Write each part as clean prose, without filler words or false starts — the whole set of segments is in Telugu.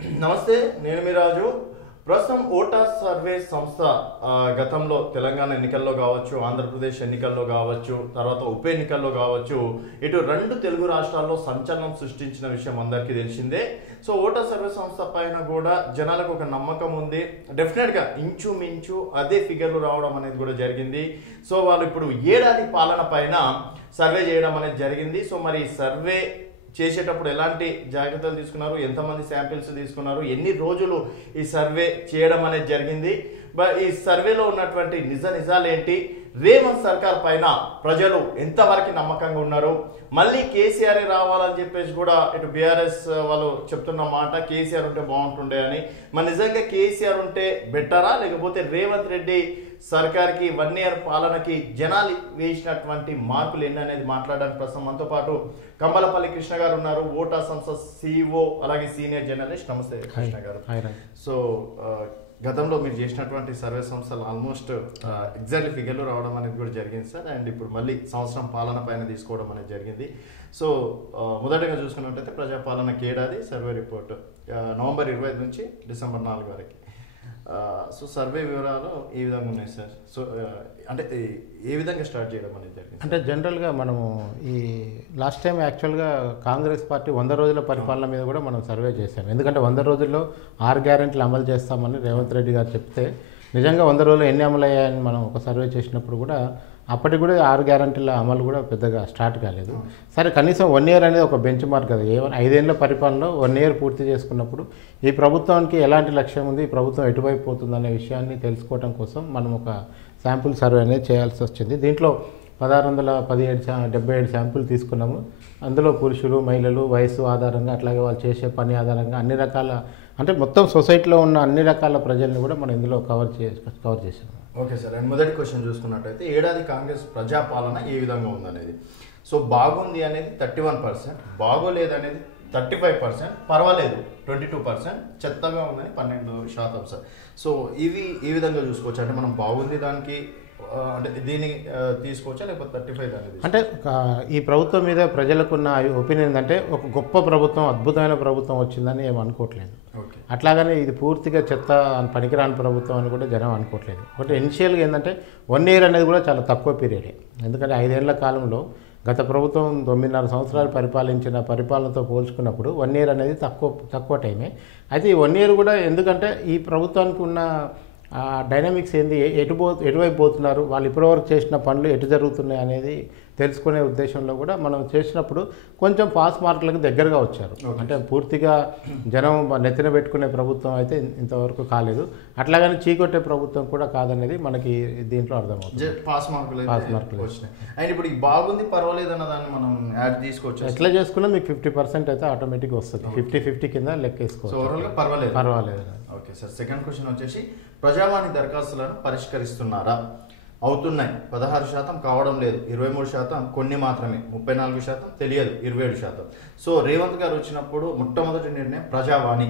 నమస్తే, నేను మీ రాజు. ప్రస్తుతం ఓటా సర్వే సంస్థ గతంలో తెలంగాణ ఎన్నికల్లో కావచ్చు, ఆంధ్రప్రదేశ్ ఎన్నికల్లో కావచ్చు, తర్వాత ఉప ఎన్నికల్లో కావచ్చు, ఇటు రెండు తెలుగు రాష్ట్రాల్లో సంచలనం సృష్టించిన విషయం అందరికీ తెలిసిందే. సో ఓటా సర్వే సంస్థ పైన కూడా జనాలకు ఒక నమ్మకం ఉంది. డెఫినెట్గా ఇంచుమించు అదే ఫిగర్లు రావడం అనేది కూడా జరిగింది. సో వాళ్ళు ఇప్పుడు ఏడాది పాలన పైన సర్వే చేయడం అనేది జరిగింది. సో మరి సర్వే చేసేటప్పుడు ఎలాంటి జాగ్రత్తలు తీసుకున్నారు, ఎంతమంది శాంపిల్స్ తీసుకున్నారు, ఎన్ని రోజులు ఈ సర్వే చేయడం అనేది జరిగింది, ఈ సర్వేలో ఉన్నటువంటి నిజాలేంటి, రేవంత్ సర్కార్ పైన ప్రజలు ఎంతవరకు నమ్మకంగా ఉన్నారు, మళ్ళీ కేసీఆర్ రావాలని చెప్పేసి కూడా ఇటు బీఆర్ఎస్ వాళ్ళు చెప్తున్న మాట, కేసీఆర్ ఉంటే బాగుంటుండే అని. మరి నిజంగా కేసీఆర్ ఉంటే బెటరా, లేకపోతే రేవంత్ రెడ్డి సర్కార్కి 1 year పాలనకి జనాలు వేసినటువంటి మార్పులు ఎన్ని అనేది మాట్లాడడానికి ప్రస్తుతం మనతో పాటు కంబలపల్లి కృష్ణ గారు ఉన్నారు, ఓటా సంస్థ CEO, అలాగే సీనియర్ జర్నలిస్ట్. నమస్తే కృష్ణ గారు. సో గతంలో మీరు చేసినటువంటి సర్వే సంస్థలు ఆల్మోస్ట్ ఎగ్జాక్ట్లీ ఫిగర్లు రావడం అనేది కూడా జరిగింది సార్. అండ్ ఇప్పుడు మళ్ళీ సంవత్సరం పాలన పైన తీసుకోవడం అనేది జరిగింది. సో మొదటగా చూసుకున్నట్టయితే ప్రజాపాలనకి ఏడాది సర్వే రిపోర్ట్ నవంబర్ 25 నుంచి డిసెంబర్ 4 వరకు. సో సర్వే వివరాలు ఈ విధంగా ఉన్నాయి సార్. సో అంటే ఏ విధంగా స్టార్ట్ చేయడం అనేది జరిగింది అంటే జనరల్గా మనము ఈ లాస్ట్ టైం యాక్చువల్గా కాంగ్రెస్ పార్టీ 100 రోజుల పరిపాలన మీద కూడా మనం సర్వే చేసాం. ఎందుకంటే 100 రోజుల్లో 6 గ్యారెంటీలు అమలు చేస్తామని రేవంత్ రెడ్డి గారు చెప్తే నిజంగా 100 రోజులు ఎన్ని అమలు అయ్యాయని మనం ఒక సర్వే చేసినప్పుడు కూడా అప్పటికి కూడా 6 గ్యారెంటీల అమలు కూడా పెద్దగా స్టార్ట్ కాలేదు. సరే కనీసం 1 year అనేది ఒక బెంచ్ మార్క్ కదా. 5 ఏళ్ల పరిపాలనలో 1 year పూర్తి చేసుకున్నప్పుడు ఈ ప్రభుత్వానికి ఎలాంటి లక్ష్యం ఉంది, ఈ ప్రభుత్వం ఎటువైపు పోతుందనే విషయాన్ని తెలుసుకోవడం కోసం మనం ఒక శాంపుల్ సర్వే అనేది చేయాల్సి వచ్చింది. దీంట్లో 1677 శాంపుల్ తీసుకున్నాము. అందులో పురుషులు, మహిళలు, వయసు ఆధారంగా, అట్లాగే వాళ్ళు చేసే పని ఆధారంగా అన్ని రకాల, అంటే మొత్తం సొసైటీలో ఉన్న అన్ని రకాల ప్రజల్ని కూడా మనం ఇందులో కవర్ చేసాము. Okay sir. అండ్ మొదటి క్వశ్చన్ చూసుకున్నట్టయితే ఏడాది కాంగ్రెస్ ప్రజాపాలన ఏ విధంగా ఉందనేది. సో బాగుంది అనేది 31%, బాగోలేదు అనేది 35%, పర్వాలేదు 22%, చెత్తగా ఉందని 12% సార్. సో ఇవి ఏ విధంగా చూసుకోవచ్చు? అంటే మనం బాగుంది దానికి అంటే దీన్ని తీసుకోవచ్చా, లేకపోతే 35 అనేది? అంటే ఈ ప్రభుత్వం మీద ప్రజలకున్న ఒపీనియన్ ఏంటంటే ఒక గొప్ప ప్రభుత్వం, అద్భుతమైన ప్రభుత్వం వచ్చిందని ఏం అనుకోవట్లేదు. అట్లాగనే ఇది పూర్తిగా చెత్త పనికిరాని ప్రభుత్వం అని కూడా జనం అనుకోవట్లేదు. ఒకటి ఇనిషియల్గా ఏంటంటే 1 year అనేది కూడా చాలా తక్కువ పీరియడే. ఎందుకంటే 5 ఏళ్ల కాలంలో గత ప్రభుత్వం 9.5 సంవత్సరాలు పరిపాలించిన పరిపాలనతో పోల్చుకున్నప్పుడు 1 year అనేది తక్కువ టైమే. అయితే ఈ 1 year కూడా ఎందుకంటే ఈ ప్రభుత్వానికి ఉన్న డైనమిక్స్ ఏంది, ఎటువైపు పోతున్నారు, వాళ్ళు ఇప్పటివరకు చేసిన పనులు ఎటు జరుగుతున్నాయి అనేది తెలుసుకునే ఉద్దేశంలో కూడా మనం చేసినప్పుడు కొంచెం పాస్ మార్కులకు దగ్గరగా వచ్చారు. అంటే పూర్తిగా జనం నెత్తిన పెట్టుకునే ప్రభుత్వం అయితే ఇంతవరకు కాలేదు, అట్లాగని చీకొట్టే ప్రభుత్వం కూడా కాదనేది మనకి దీంట్లో అర్థమవుతుంది. పాస్ మార్కులు వచ్చినాయి. అండ్ ఇప్పుడు బాగుంది పర్వాలేదు అన్న దాన్ని మనం యాడ్ తీసుకోవచ్చు. ఎట్లా చేసుకున్నా మీకు 50% అయితే ఆటోమేటిక్గా వస్తుంది. 50-50 కింద లెక్క వేసుకోవచ్చు. పర్వాలేదు. Okay sir. సెకండ్ క్వశ్చన్ వచ్చేసి ప్రజావాణి దరఖాస్తులను పరిష్కరిస్తున్నారా? అవుతున్నాయి, 16% కావడం లేదు, 23% కొన్ని మాత్రమే, 34% తెలియదు, 27%. సో రేవంత్ గారు వచ్చినప్పుడు మొట్టమొదటి నిర్ణయం ప్రజావాణి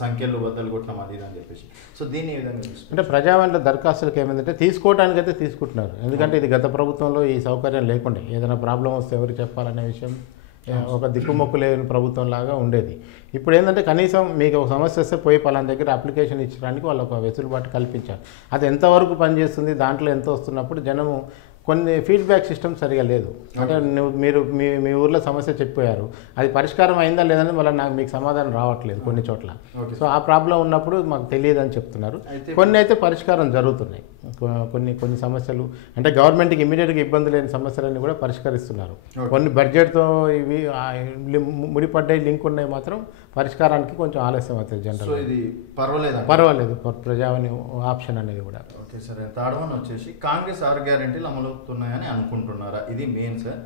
సంఖ్యలు బద్దలు కొట్టడం అది అని చెప్పేసి. సో దీన్ని ఏ విధంగా అంటే ప్రజావాణిలో దరఖాస్తులకు ఏమైందంటే తీసుకోవడానికైతే తీసుకుంటున్నారు. ఎందుకంటే ఇది గత ప్రభుత్వంలో ఈ సౌకర్యం లేకుండే, ఏదైనా ప్రాబ్లం వస్తే ఎవరికి చెప్పాలనే విషయం ఒక దిక్కుమొక్కు లేని ప్రభుత్వం లాగా ఉండేది. ఇప్పుడు ఏంటంటే కనీసం మీకు ఒక సమస్య వస్తే పోయి పలానా దగ్గర అప్లికేషన్ ఇచ్చడానికి వాళ్ళు ఒక వెసులుబాటు కల్పించారు. అది ఎంతవరకు పనిచేస్తుంది, దాంట్లో ఎంత వస్తున్నప్పుడు జనము కొన్ని ఫీడ్బ్యాక్ సిస్టమ్ సరిగా లేదు. అంటే మీరు మీ ఊర్లో సమస్య చెప్పారు, అది పరిష్కారం అయిందా లేదని మళ్ళీ మీకు సమాధానం రావట్లేదు కొన్ని చోట్ల. సో ఆ ప్రాబ్లం ఉన్నప్పుడు మాకు తెలియదు అని చెప్తున్నారు. కొన్ని అయితే పరిష్కారం జరుగుతున్నాయి. కొన్ని సమస్యలు అంటే గవర్నమెంట్కి ఇమీడియట్గా ఇబ్బంది లేని సమస్యలన్నీ కూడా పరిష్కరిస్తున్నారు. కొన్ని బడ్జెట్తో ఇవి ముడిపడ్డాయి, లింక్ ఉన్నాయి, మాత్రం పరిష్కారానికి కొంచెం ఆలస్యం అవుతుంది జనరల్. ఇది పర్వాలేదు ప్రజావాణి ఆప్షన్ అనేది కూడా. Okay sir. థర్డ్ వన్ వచ్చేసి కాంగ్రెస్ 6 గ్యారెంటీలు అమలవుతున్నాయని అనుకుంటున్నారా? ఇది మెయిన్ సార్.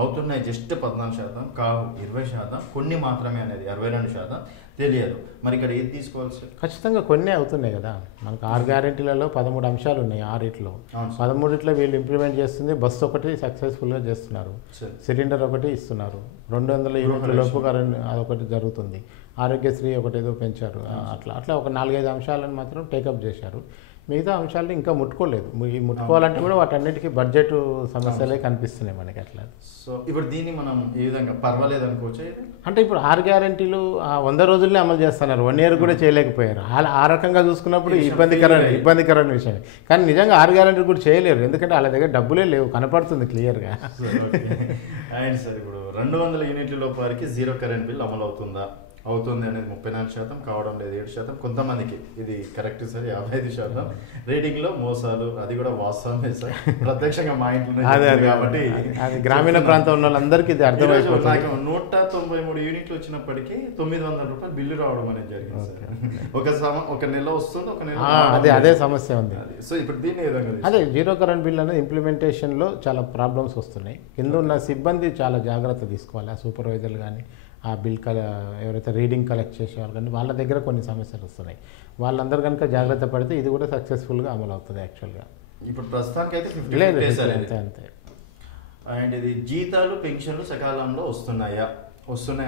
అవుతున్నాయి జస్ట్ 14%, కావు 20%, కొన్ని మాత్రమే అనేది 62%, తెలియదు. మరి ఇక్కడ ఏది తీసుకోవాలి సార్? ఖచ్చితంగా కొన్ని అవుతున్నాయి కదా. మనకు 6 గ్యారెంటీలలో 13 అంశాలు ఉన్నాయి. 6 13 వీళ్ళు ఇంప్లిమెంట్ చేస్తుంది. బస్సు ఒకటి సక్సెస్ఫుల్గా చేస్తున్నారు, సిలిండర్ ఒకటి ఇస్తున్నారు, 200 యూనిట్ల లోపు అదొకటి జరుగుతుంది, ఆరోగ్యశ్రీ ఒకటి ఏదో పెంచారు. అట్లా ఒక 4-5 అంశాలను మాత్రం టేకప్ చేశారు. మిగతా అంశాలు ఇంకా ముట్టుకోలేదు. ఈ ముట్టుకోవాలంటే కూడా వాటన్నిటికీ బడ్జెట్ సమస్యలే కనిపిస్తున్నాయి మనకి అట్లా. సో ఇప్పుడు దీన్ని మనం ఏ విధంగా పర్వాలేదు అనుకోవచ్చు. అంటే ఇప్పుడు 6 గ్యారెంటీలు 100 రోజుల్నే అమలు చేస్తున్నారు, 1 year కూడా చేయలేకపోయారు. ఆ రకంగా చూసుకున్నప్పుడు ఇబ్బందికరమైన విషయం. కానీ నిజంగా 6 గ్యారెంటీలు కూడా చేయలేరు, ఎందుకంటే వాళ్ళ దగ్గర డబ్బులే లేవు, కనపడుతుంది క్లియర్గా. అండ్ సార్ ఇప్పుడు 200 యూనిట్ల వారికి జీరో కరెంట్ బిల్ అమలు అవుతుంది అనేది 34%, కావడం లేదు 7%. కొంతమందికి ఇది కరెక్ట్ సార్ 55%. రీడింగ్లో మోసాలు, అది కూడా వాస్తవమే సార్, ప్రత్యక్షంగా మా ఇంట్లో కాబట్టి గ్రామీణ ప్రాంతం ఉన్న వాళ్ళందరికీ ఇది అర్థమైపోతుంది. నాకు 193 యూనిట్లు వచ్చినప్పటికీ 900 రూపాయలు బిల్లు రావడం అనేది జరిగింది సార్. ఒక నెల వస్తుంది, ఒక నెల అదే సమస్య ఉంది. సో ఇప్పుడు దీన్ని ఏ విధంగా అదే జీరో కరెంట్ బిల్ అనేది ఇంప్లిమెంటేషన్లో చాలా ప్రాబ్లమ్స్ వస్తున్నాయి. కింద ఉన్న సిబ్బంది చాలా జాగ్రత్త తీసుకోవాలి. ఆ సూపర్వైజర్లు కానీ, ఆ బిల్ ఎవరైతే రీడింగ్ కలెక్ట్ చేసేవాళ్ళు కానీ వాళ్ళ దగ్గర కొన్ని సమస్యలు వస్తున్నాయి. వాళ్ళందరూ కనుక జాగ్రత్త పడితే ఇది కూడా సక్సెస్ఫుల్గా అమలు అవుతుంది యాక్చువల్గా. ఇప్పుడు ప్రస్తుతానికి అయితే అంతే. అండ్ ఇది జీతాలు పెన్షన్లు సకాలంలో వస్తున్నాయి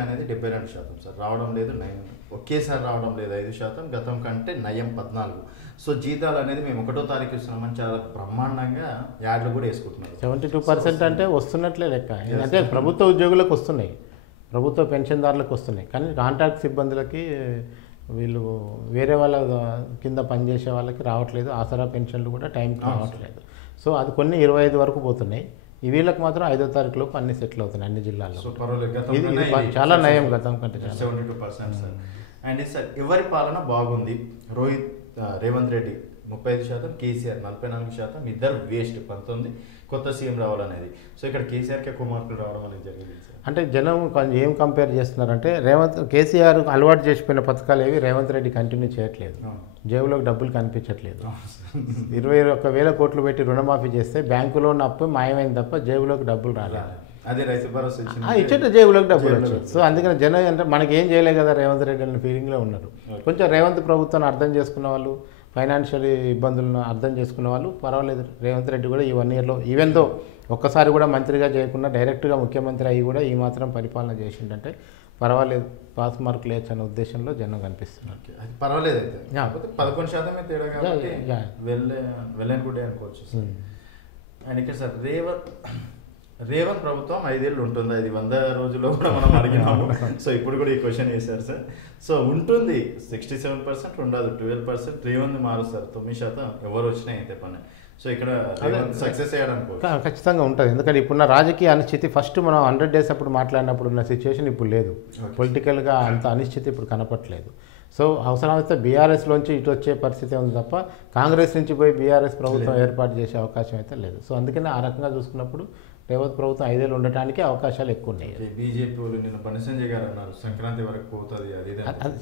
అనేది 72% సార్. రావడం లేదు 9, ఒకేసారి రావడం లేదు 5%, గతం కంటే నయం 14. సో జీతాలు అనేది మేము 1వ తారీఖు ఇస్తున్నామని చాలా బ్రహ్మాండంగా యాడ్లు కూడా వేసుకుంటున్నారు. 72% అంటే వస్తున్నట్లే లెక్క. అంటే ప్రభుత్వ ఉద్యోగులకు వస్తున్నాయి, ప్రభుత్వ పెన్షన్దారులకు వస్తున్నాయి, కానీ కాంట్రాక్ట్ సిబ్బందులకి, వీళ్ళు వేరే వాళ్ళ కింద పనిచేసే వాళ్ళకి రావట్లేదు. ఆసరా పెన్షన్లు కూడా టైంకి రావట్లేదు. సో అది కొన్ని 25 వరకు పోతున్నాయి. ఈ వీళ్ళకి మాత్రం 5వ తారీఖు లోపు అన్ని సెటిల్ అవుతున్నాయి అన్ని జిల్లాల్లో. ఇది చాలా నయం గతం కంటే. 72% సార్. అండ్ సార్ ఎవరి పాలన బాగుంది? రేవంత్ రెడ్డి 35%, కేసీఆర్ 44%, ఇద్దరు వేస్ట్ 19, కొత్త సీఎం రావాలనేది. సో ఇక్కడ కేసీఆర్కి ఎక్కువ మార్కులు రావడం అనేది జరిగింది సార్. అంటే జనం ఏం కంపేర్ చేస్తున్నారంటే, కేసీఆర్ అలవాటు చేసిపోయిన పథకాలు ఏవి రేవంత్ రెడ్డి కంటిన్యూ చేయట్లేదు. జేబులోకి డబ్బులు కనిపించట్లేదు. 21,000 కోట్లు పెట్టి రుణమాఫీ చేస్తే బ్యాంకులో ఉన్న అప్పు మాయమైంది తప్ప జేబులోకి డబ్బులు రాలేదు. అదే రైతు భరోసా ఇచ్చేట జేబులోకి డబ్బులు వచ్చాయి. సో అందుకని జనం అంటే మనకి ఏం చేయలేదు కదా రేవంత్ రెడ్డి అనే ఫీలింగ్లో ఉన్నారు. కొంచెం రేవంత్ ప్రభుత్వాన్ని అర్థం చేసుకున్న వాళ్ళు, ఫైనాన్షియల్ ఇబ్బందులను అర్థం చేసుకున్న వాళ్ళు పర్వాలేదు. రేవంత్ రెడ్డి కూడా ఈ 1 yearలో ఈవెన్ దో ఒక్కసారి కూడా మంత్రిగా చేయకుండా డైరెక్ట్గా ముఖ్యమంత్రి అయ్యి కూడా ఈ మాత్రం పరిపాలన చేసిండంటే పర్వాలేదు, పాస్ మార్కులు వేయచ్చు అనే ఉద్దేశంలో జనం కనిపిస్తున్నారు. అది పర్వాలేదు. అయితే 11% తేడా కాబట్టి వెల్ అండ్ గుడ్ అనుకోవచ్చు. అండ్ ఇక్కడ సార్ రేవంత్ ప్రభుత్వం 5 ఏళ్ళు ఉంటుంది, అది 100 రోజుల్లో కూడా మనం అడిగినాము. సో ఇప్పుడు కూడా ఈ క్వశ్చన్ వేశారు సార్. సో ఉంటుంది 67%, ఉండదు 12%. రేవంత్ మారుస్తారు 9%, ఎవరు వచ్చినా అయితే పని. సో ఇక్కడ సక్సెస్ అయ్యాడనుకో ఖచ్చితంగా ఉంటుంది. ఎందుకంటే ఇప్పుడున్న రాజకీయ అనిశ్చితి, ఫస్ట్ మనం 100 days అప్పుడు మాట్లాడినప్పుడు ఉన్న సిచ్యువేషన్ ఇప్పుడు లేదు. పొలిటికల్గా అంత అనిశ్చితి ఇప్పుడు కనపట్లేదు. సో అవసరమైతే బీఆర్ఎస్లోంచి ఇటు వచ్చే పరిస్థితి ఉంది తప్ప కాంగ్రెస్ నుంచి పోయి బీఆర్ఎస్ ప్రభుత్వం ఏర్పాటు చేసే అవకాశం అయితే లేదు. సో అందుకని ఆ రకంగా చూసుకున్నప్పుడు రేవంత్ ప్రభుత్వం 5 ఏళ్ళు ఉండటానికి అవకాశాలు ఎక్కువ ఉన్నాయి. బీజేపీ వాళ్ళు నిన్న బండి సంజయ్ గారు అన్నారు సంక్రాంతి వరకు పోతుంది, అది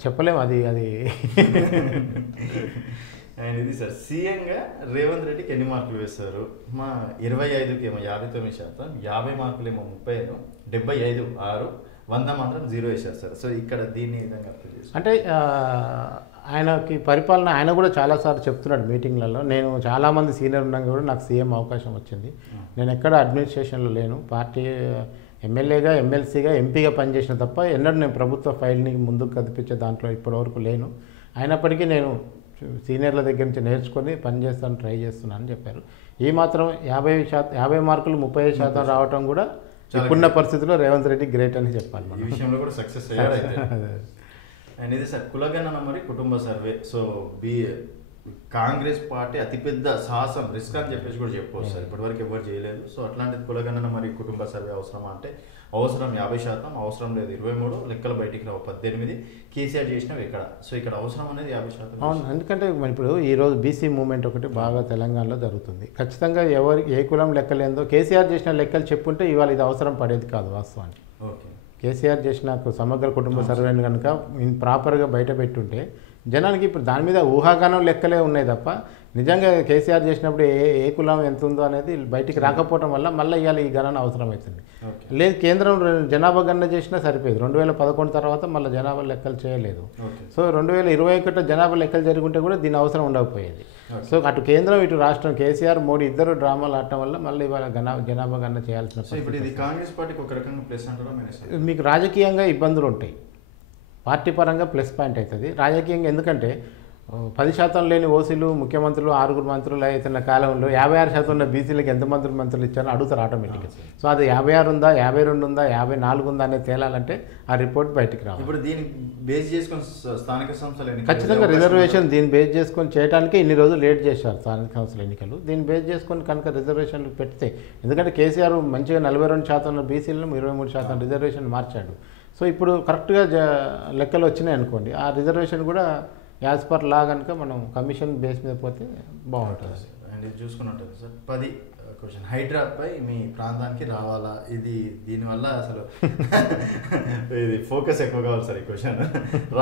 చెప్పలేము. అది అండ్ ఇది సార్ సీఎంగా రేవంత్ రెడ్డికి ఎన్ని మార్కులు వేస్తారు? మా 25కి ఏమో 59%, 50 మార్కులు ఏమో 35, 75 6, 100 మాత్రం 0 వేశారు సార్. సో ఇక్కడ దీన్ని విధంగా అర్థం చేస్తారు అంటే ఆయనకి పరిపాలన ఆయన కూడా చాలాసార్లు చెప్తున్నాడు మీటింగ్లలో. నేను చాలామంది సీనియర్ ఉన్నాక కూడా నాకు సీఎం అవకాశం వచ్చింది, నేను ఎక్కడ అడ్మినిస్ట్రేషన్లో లేను, పార్టీ ఎమ్మెల్యేగా, ఎమ్మెల్సీగా, ఎంపీగా పనిచేసిన తప్ప ఎన్నడూ నేను ప్రభుత్వ ఫైల్ని ముందుకు కదిపించే దాంట్లో ఇప్పటివరకు లేను. అయినప్పటికీ నేను సీనియర్ల దగ్గర నుంచి నేర్చుకొని పనిచేస్తాను, ట్రై చేస్తున్నాను అని చెప్పారు. ఈ మాత్రం 50 మార్కులు 35% రావటం కూడా ఇప్పుడున్న పరిస్థితుల్లో రేవంత్ రెడ్డి గ్రేట్ అని చెప్పాలి. ఈ విషయంలో కూడా సక్సెస్ అయ్యాడు. అండ్ ఇది సార్ కులగణన మరి కుటుంబ సర్వే. సో కాంగ్రెస్ పార్టీ అతిపెద్ద సాహసం, రిస్క్ అని చెప్పేసి కూడా చెప్పుకోవచ్చు సార్. ఇప్పటివరకు ఎవరు చేయలేదు. సో అట్లాంటి కులగణన మరి కుటుంబ సర్వే అవసరమా అంటే అవసరం 50%, అవసరం లేదు 23, లెక్కలు బయటికి రావు 18, కేసీఆర్ చేసినవి ఇక్కడ. సో ఇక్కడ అవసరం అనేది 50%. అవును, ఎందుకంటే ఇప్పుడు ఈరోజు బీసీ మూవ్మెంట్ ఒకటి బాగా తెలంగాణలో జరుగుతుంది. ఖచ్చితంగా ఏ కులం లెక్కలేందో కేసీఆర్ చేసిన లెక్కలు చెప్పుంటే ఇవాళ ఇది అవసరం పడేది కాదు వాస్తవానికి. ఓకే, కేసీఆర్ చేసిన సమగ్ర కుటుంబ సర్వేని కనుక ప్రాపర్గా బయట పెట్టుంటే జనానికి ఇప్పుడు దాని మీద ఊహాగానం లెక్కలే ఉన్నాయి తప్ప నిజంగా కేసీఆర్ చేసినప్పుడు ఏ కులం ఎంత ఉందో అనేది బయటికి రాకపోవడం వల్ల మళ్ళీ ఇవాళ ఈ గణన అవసరమవుతుంది. లేదు కేంద్రం జనాభా గణన చేసినా సరిపోయేది. 2011 తర్వాత మళ్ళీ జనాభా లెక్కలు చేయలేదు. సో 2021 జనాభా లెక్కలు జరుగుంటే కూడా దీని అవసరం ఉండకపోయేది. సో అటు కేంద్రం ఇటు రాష్ట్రం కేసీఆర్ మోడీ ఇద్దరు డ్రామాలు ఆడటం వల్ల మళ్ళీ ఇవాళ జనాభా గణన చేయాల్సిన మీకు రాజకీయంగా ఇబ్బందులు ఉంటాయి, పార్టీ పరంగా ప్లస్ పాయింట్ అవుతుంది రాజకీయంగా. ఎందుకంటే 10% లేని ఓసీలు ముఖ్యమంత్రులు 6 మంత్రులు అవుతున్న కాలంలో 56% ఉన్న బీసీలకు ఎంత మంత్రులు ఇచ్చారో అడుగుతారు ఆటోమేటిక్గా. సో అది 56 ఉందా, 52 ఉందా, 54 ఉందా అనేది తేలాలంటే ఆ రిపోర్ట్ బయటికి రావాలి. ఇప్పుడు దీన్ని బేస్ చేసుకొని స్థానిక సంస్థలు ఖచ్చితంగా రిజర్వేషన్ దీన్ని బేస్ చేసుకొని చేయడానికి ఇన్ని రోజులు లేట్ చేశారు స్థానిక సంస్థల ఎన్నికలు. దీన్ని బేస్ చేసుకొని కనుక రిజర్వేషన్లు పెడితే, ఎందుకంటే కేసీఆర్ మంచిగా 42% ఉన్న బీసీలను 23% రిజర్వేషన్ మార్చాడు. సో ఇప్పుడు కరెక్ట్గా లెక్కలు వచ్చినాయి అనుకోండి, ఆ రిజర్వేషన్ కూడా యాజ్ పర్ లా కనుక మనం కమిషన్ బేస్ మీద పోతే బాగుంటుంది. అండ్ ఇది చూసుకున్నట్టు సార్ 10 క్వశ్చన్, హైడ్రాపై మీ ప్రాంతానికి రావాలా, ఇది దీనివల్ల అసలు ఇది ఫోకస్ ఎక్కువ కావాలి సార్. ఈ క్వశ్చన్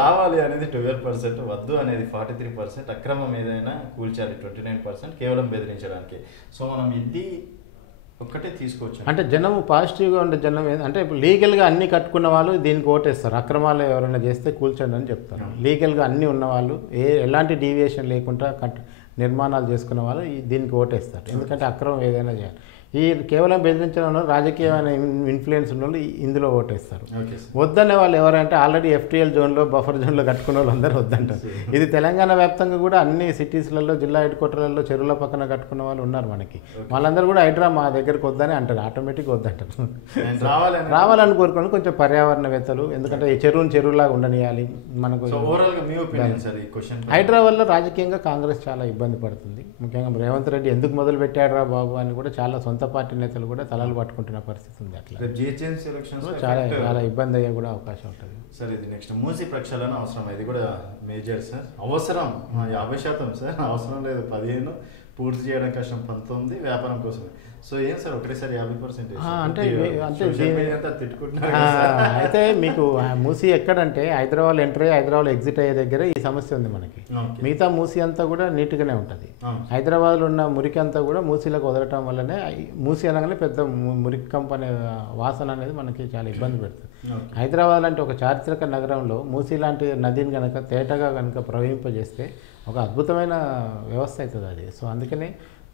రావాలి అనేది 12%, వద్దు అనేది 43%, అక్రమం ఏదైనా కూల్చాలి 29%, కేవలం బెదిరించడానికి. సో మనం ఇది ఒక్కటే తీసుకోవచ్చు. అంటే జనం పాజిటివ్గా ఉండే జనం అంటే ఇప్పుడు లీగల్గా అన్ని కట్టుకున్న వాళ్ళు దీనికి ఓటేస్తారు. అక్రమాలు ఎవరైనా చేస్తే కూల్చండి అని చెప్తారు. లీగల్గా అన్నీ ఉన్నవాళ్ళు ఎలాంటి డీవియేషన్ లేకుండా నిర్మాణాలు చేసుకున్న వాళ్ళు దీనికి ఓటేస్తారు. ఎందుకంటే అక్రమం ఏదైనా చేయాలి. ఈ కేవలం బెదిరించడం వల్ల రాజకీయమైన ఇన్ఫ్లుయెన్స్ ఉన్న వాళ్ళు ఇందులో ఓటేస్తారు. వద్దనే వాళ్ళు ఎవరంటే ఆల్రెడీ FTL జోన్లో బఫర్ జోన్లో కట్టుకున్న వాళ్ళు అందరూ వద్దంటారు. ఇది తెలంగాణ వ్యాప్తంగా కూడా అన్ని సిటీస్లలో జిల్లా హెడ్ క్వార్టర్లలో చెరువుల పక్కన కట్టుకున్న వాళ్ళు ఉన్నారు మనకి. వాళ్ళందరూ కూడా హైడ్రా మా దగ్గరకు వద్దని అంటారు, ఆటోమేటిక్గా వద్దంటారు. రావాలని కోరుకోండి కొంచెం పర్యావరణవేత్తలు, ఎందుకంటే ఈ చెరువులాగా ఉండనియాలి మనకు. హైడ్రా వల్ల రాజకీయంగా కాంగ్రెస్ చాలా ఇబ్బంది పడుతుంది. ముఖ్యంగా రేవంత్ రెడ్డి ఎందుకు మొదలు పెట్టాడురా బాబు అని కూడా చాలా సొంత పార్టీ నేతలు కూడా తలలు పట్టుకుంటున్న పరిస్థితి ఉంది. అట్లా చాలా ఇబ్బంది అయ్యే కూడా అవకాశం ఉంటుంది సార్. ఇది నెక్స్ట్ మూసీ ప్రక్షాళన అవసరం, ఇది కూడా మేజర్ సార్. అవసరం 50% సార్, అవసరం లేదు 15, పూర్తి చేయడం కష్టం 19, వ్యాపారం కోసమే. సో ఏం సార్ ఒకటేసారి 50%? అయితే మీకు మూసీ ఎక్కడంటే హైదరాబాద్ ఎంటర్ అయ్యి హైదరాబాద్ ఎగ్జిట్ అయ్యే దగ్గర ఈ సమస్య ఉంది మనకి. మిగతా మూసీ అంతా కూడా నీట్గానే ఉంటుంది. హైదరాబాద్లో ఉన్న మురికి అంతా కూడా మూసీలకు వదలటం వల్లనే మూసీ అనగానే పెద్ద మురికి కంపెనీ వాసన అనేది మనకి చాలా ఇబ్బంది పెడుతుంది. హైదరాబాద్ లాంటి ఒక చారిత్రక నగరంలో మూసీ లాంటి నదిని కనుక తేటగా కనుక ప్రవహింపజేస్తే ఒక అద్భుతమైన వ్యవస్థ అవుతుంది అది. సో అందుకనే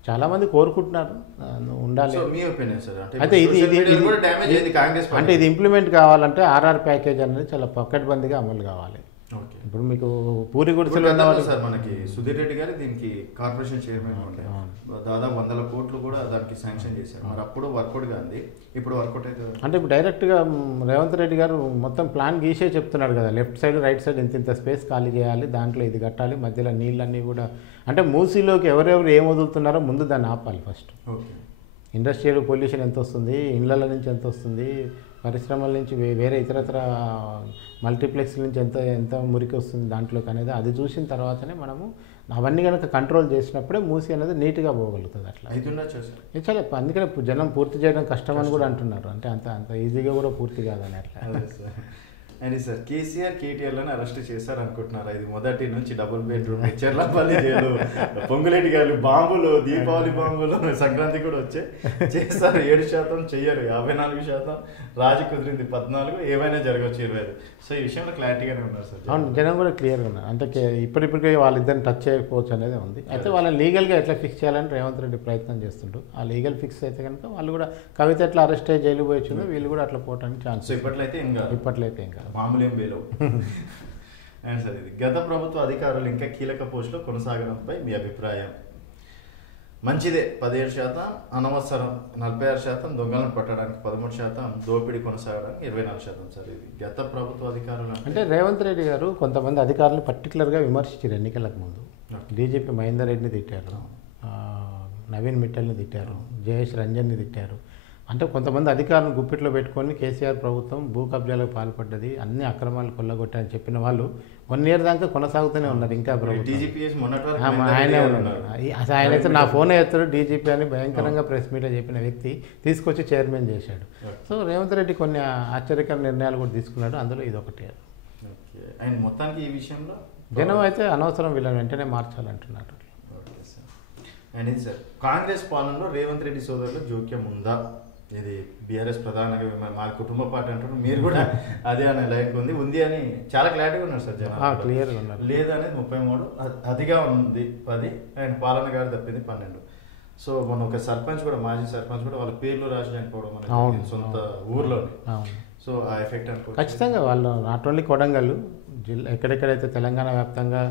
చాలామంది కోరుకుంటున్నారు ఉండాలి. అయితే ఇది ఇంప్లిమెంట్ కావాలంటే RR ప్యాకేజ్ అనేది చాలా పకడ్బందీగా అమలు కావాలి. ఇప్పుడు మీకు పూరి గుడిసెలు సార్, మనకి సుధీర్ రెడ్డి గారు దీనికి కార్పొరేషన్ చైర్మన్ ఉంటే దాదాపు 100 కోట్లు కూడా దానికి శాంక్షన్ చేశారు. మరి అప్పుడు వర్కౌట్ కాదు, ఇప్పుడు వర్కౌట్ అయితే అంటే ఇప్పుడు డైరెక్ట్గా రేవంత్ రెడ్డి గారు మొత్తం ప్లాన్ గీసే చెప్తున్నాడు కదా, లెఫ్ట్ సైడ్ రైట్ సైడ్ ఇంత స్పేస్ ఖాళీ చేయాలి, దాంట్లో ఇది కట్టాలి, మధ్యలో నీళ్ళన్నీ కూడా అంటే మూసీలోకి ఎవరెవరు ఏం వదులుతున్నారో ముందు దాన్ని ఆపాలి ఫస్ట్. ఇండస్ట్రియల్ పొల్యూషన్ ఎంత వస్తుంది, ఇళ్ళ నుంచి ఎంత వస్తుంది, పరిశ్రమల నుంచి వేరే ఇతరత్ర మల్టీప్లెక్స్ నుంచి ఎంత మురికి వస్తుంది దాంట్లోకి అనేది అది చూసిన తర్వాతనే మనము అవన్నీ కనుక కంట్రోల్ చేసినప్పుడే మూసీ అనేది నీట్గా పోగలుగుతుంది. అట్లా చాలా అందుకనే జనం పూర్తి చేయడం కష్టం అని కూడా అంటున్నారు. అంటే అంత ఈజీగా కూడా పూర్తి కాదని అట్లా. అని సార్ కేసీఆర్ కేటీఆర్లను అరెస్ట్ చేశారు అనుకుంటున్నారా? ఇది మొదటి నుంచి double bedroom, Cherlapalli jail, Ponguleti గారు బాంబులు, దీపావళి బాంబులు, సంక్రాంతి కూడా చేస్తారు. 7% చెయ్యరు, 54% రాజు కుదిరింది 14, ఏమైనా జరగవచ్చు 25. సో ఈ విషయంలో క్లారిటీగానే ఉన్నారు సార్. అవును, జనం కూడా క్లియర్గా ఉన్నారు. అంటే ఇప్పటికే వాళ్ళిద్దరిని టచ్ చేయకపోవచ్చు అనేది ఉంది. అయితే వాళ్ళని లీగల్గా ఎట్లా ఫిక్స్ చేయాలని రేవంత్ రెడ్డి ప్రయత్నం చేస్తుండ్రు. ఆ లీగల్ ఫిక్స్ అయితే కనుక వాళ్ళు కూడా కవిత ఎట్లా అరెస్ట్ అయ్యి జైలు పోయిందో వీళ్ళు కూడా అట్లా పోవడానికి ఛాన్స్. ఇప్పట్లయితే ఇంకా మామూలేం బేలవు. అండ్ సార్ ఇది గత ప్రభుత్వ అధికారులు ఇంకా కీలక పోస్టులో కొనసాగడంపై మీ అభిప్రాయం? మంచిదే, 17% అనవసరం, 46% దొంగలను పట్టడానికి, 13% దోపిడీ కొనసాగడానికి, 24% సార్. ఇది గత ప్రభుత్వ అధికారులు అంటే రేవంత్ రెడ్డి గారు కొంతమంది అధికారులు పర్టికులర్గా విమర్శించారు ఎన్నికలకు ముందు. డీజీపీ మహేందర్ రెడ్డిని తిట్టారు, నవీన్ మిట్టల్ని తిట్టారు, జయేష్ రంజన్ని తిట్టారు. అంటే కొంతమంది అధికారులను గుప్పిట్లో పెట్టుకొని కేసీఆర్ ప్రభుత్వం భూ కబ్జాలకు పాల్పడ్డది, అన్ని అక్రమాలు కొల్లగొట్టాయని చెప్పిన వాళ్ళు 1 year దాకా కొనసాగుతూనే ఉన్నారు. ఇంకా ఆయనే ఉన్నారు. అసలు ఆయన అయితే నా ఫోనే ఎత్తాడు డీజీపీ అని భయంకరంగా ప్రెస్ మీట్లో చెప్పిన వ్యక్తి తీసుకొచ్చి చైర్మన్ చేశాడు. సో రేవంత్ రెడ్డి కొన్ని ఆశ్చర్యకర నిర్ణయాలు కూడా తీసుకున్నాడు, అందులో ఇది ఒకటి. మొత్తానికి ఈ విషయంలో జనం అయితే అనవసరం వీళ్ళని వెంటనే మార్చాలంటున్నారు. అండ్ సార్ కాంగ్రెస్ పాలనలో రేవంత్ రెడ్డి సోదరులు జోక్యం ఉందా? ఇది బీఆర్ఎస్ ప్రధానంగా మా కుటుంబ పార్టీ అంటున్నారు, మీరు కూడా అదే అనే లైక్ ఉంది అని చాలా క్లారిటీగా ఉన్నారు సార్ జనం. క్లియర్గా ఉన్నారు. లేదనేది 33, అతిగా ఉంది 10, అండ్ పాలన గారు తప్పింది 12. సో మన ఒక సర్పంచ్ కూడా, మాజీ సర్పంచ్ కూడా వాళ్ళ పేర్లు రాసి చనిపోవడం మన సొంత ఊర్లోనే. సో ఆ ఎఫెక్ట్ అనుకో ఖచ్చితంగా వాళ్ళు నాట్ ఓన్లీ కొడంగల్ జిల్లా, ఎక్కడెక్కడైతే తెలంగాణ వ్యాప్తంగా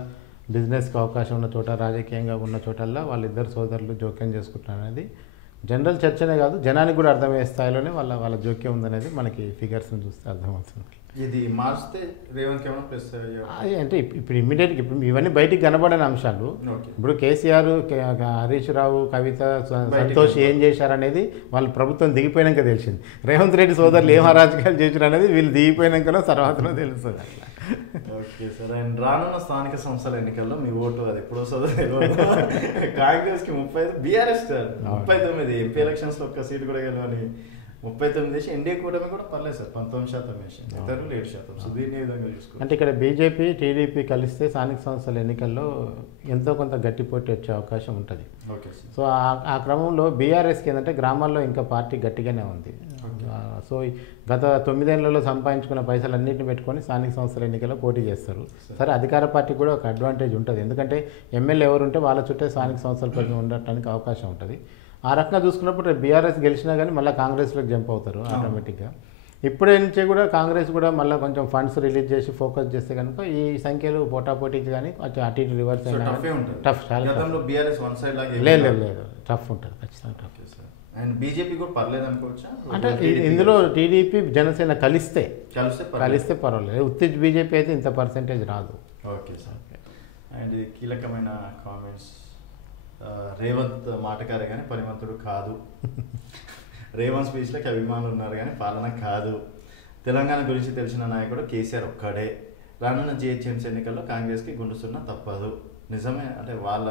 బిజినెస్కి అవకాశం ఉన్న చోట, రాజకీయంగా ఉన్న చోటల్లో వాళ్ళిద్దరు సోదరులు జోక్యం చేసుకుంటున్నారు అనేది జనరల్ చర్చనే కాదు, జనానికి కూడా అర్థమయ్యే స్థాయిలోనే వాళ్ళ జోక్యం ఉందనేది మనకి ఫిగర్స్ని చూస్తే అర్థమవుతుంది. ఇది మార్చితే రేవంత్ ఏమైనా ప్లస్ అంటే ఇప్పుడు ఇమ్మీడియట్గా ఇప్పుడు ఇవన్నీ బయటికి కనబడని అంశాలు. ఇప్పుడు కేసీఆర్, హరీష్ రావు, కవిత, సంతోష్ ఏం చేశారనేది వాళ్ళు ప్రభుత్వం దిగిపోయినాక తెలిసింది. రేవంత్ రెడ్డి సోదరులు ఏం అరాజకాలు చేశారు అనేది వీళ్ళు దిగిపోయినాకనో తర్వాతనో తెలుస్తుంది. అట్లా ఓకే సార్. అండ్ రానున్న స్థానిక సంస్థల ఎన్నికల్లో మీ ఓటు అది ఎప్పుడు వస్తుందో తెలియదు. కాంగ్రెస్కి 35, బీఆర్ఎస్ 39, ఎంపీ ఎలక్షన్స్లో ఒక్క సీటు కూడా గెలవని 39 వేసి, ఎన్డీఏ కూటమి కూడా పర్లేదు సార్ 19% వేసి, ఇతరులు 7%. సో దీన్ని ఏ విధంగా చూసుకోవాలి? అంటే ఇక్కడ బీజేపీ, టీడీపీ కలిస్తే స్థానిక సంస్థల ఎన్నికల్లో ఎంతో కొంత గట్టి పోటీ వచ్చే అవకాశం ఉంటుంది. Okay sir. సో ఆ క్రమంలో బీఆర్ఎస్కి ఏంటంటే గ్రామాల్లో ఇంకా పార్టీ గట్టిగానే ఉంది. సో గత 9 ఏళ్లలో సంపాదించుకున్న పైసలన్నింటిని పెట్టుకొని స్థానిక సంస్థల ఎన్నికల్లో పోటీ చేస్తారు. సరే, అధికార పార్టీకి కూడా ఒక అడ్వాంటేజ్ ఉంటుంది, ఎందుకంటే ఎమ్మెల్యే ఎవరు ఉంటే వాళ్ళ చుట్టే స్థానిక సంస్థల పరిధి ఉండటానికి అవకాశం ఉంటుంది. ఆ రకంగా చూసుకున్నప్పుడు బీఆర్ఎస్ గెలిచినా కానీ మళ్ళీ కాంగ్రెస్లోకి జంప్ అవుతారు ఆటోమేటిక్గా. ఇప్పుడే నుంచే కూడా కాంగ్రెస్ కూడా మళ్ళీ కొంచెం ఫండ్స్ రిలీజ్ చేసి ఫోకస్ చేస్తే కనుక ఈ సంఖ్యలు పోటాపోటీకి కానీ కొంచెం అటు ఇటు రివర్స్ అయినా టఫ్, చాలా లేదు టఫ్ ఉంటుంది ఖచ్చితంగా. అండ్ బీజేపీ కూడా పర్లేదు అనుకోవచ్చా? అంటే ఇందులో టీడీపీ, జనసేన కలిస్తే పర్వాలేదు. ఉత్తేజ్ బీజేపీ అయితే ఇంత పర్సెంటేజ్ రాదు. Okay sir. అండ్ కీలకమైన కామెంట్స్, రేవంత్ మాటకారే కానీ పనివంతుడు కాదు. రేవంత్ స్పీచ్లకి అభిమానులు ఉన్నారు కానీ పాలన కాదు. తెలంగాణ గురించి తెలిసిన నాయకుడు కేసీఆర్ ఒక్కడే. రానున్న జిహెచ్ఎంసీ ఎన్నికల్లో కాంగ్రెస్కి గుండుసున్న తప్పదు. నిజమే, అంటే వాళ్ళ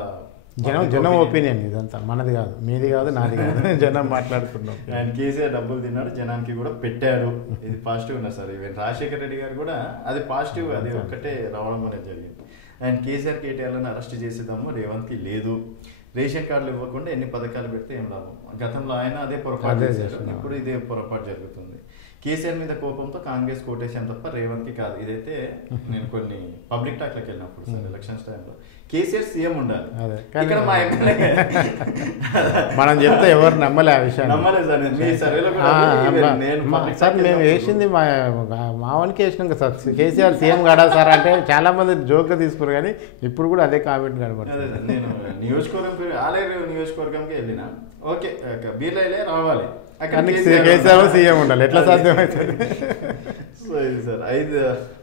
జనం ఒపీనియన్, ఇదంతా మనది కాదు, మీది కాదు, నాది కాదు, జనం మాట్లాడుతున్నాం. అండ్ కేసీఆర్ డబ్బులు తిన్నాడు, జనానికి కూడా పెట్టాడు. ఇది పాజిటివ్ ఉన్నా సార్. ఈవెన్ రాజశేఖర రెడ్డి గారు కూడా అది పాజిటివ్, అది ఒక్కటే రావడం అనేది జరిగింది. అండ్ కేసీఆర్, కేటీఆర్లను అరెస్ట్ చేసేదాము, రేవంత్కి లేదు. రేషన్ కార్డులు ఇవ్వకుండా ఎన్ని పథకాలు పెడితే ఏం లాభం? గతంలో ఆయన అదే పొరపాటు చేశారు, ఇప్పుడు ఇదే పొరపాటు జరుగుతుంది. కేసీఆర్ మీద కోపంతో కాంగ్రెస్ కోటేశాను తప్ప రేవంత్కి కాదు. ఇదైతే నేను కొన్ని పబ్లిక్ టాక్లకు వెళ్ళినప్పుడు సార్ ఎలక్షన్స్ టైంలో కేసీఆర్ సీఎం ఉండాలి, ఇక్కడ మా మనం చెప్తే ఎవరు నమ్మలే ఆ విషయాన్ని. నమ్మలేదు సార్. మీ సర్వేలో సార్ మేము వేసింది మావానికి వేసినాం కదా సార్, కేసీఆర్ సీఎం కాడా సార్ అంటే చాలా మంది జోక్గా తీసుకున్నారు, కానీ ఇప్పుడు కూడా అదే కామెంట్ కనబడుతుంది. నేను నియోజకవర్గం ఆలేరు నియోజకవర్గంకి వెళ్ళిన, ఓకే బీర్లైలే రావాలి, కేసీఆర్ సీఎం ఉండాలి, ఎట్లా సాధ్యమవుతుంది? సో ఇది సార్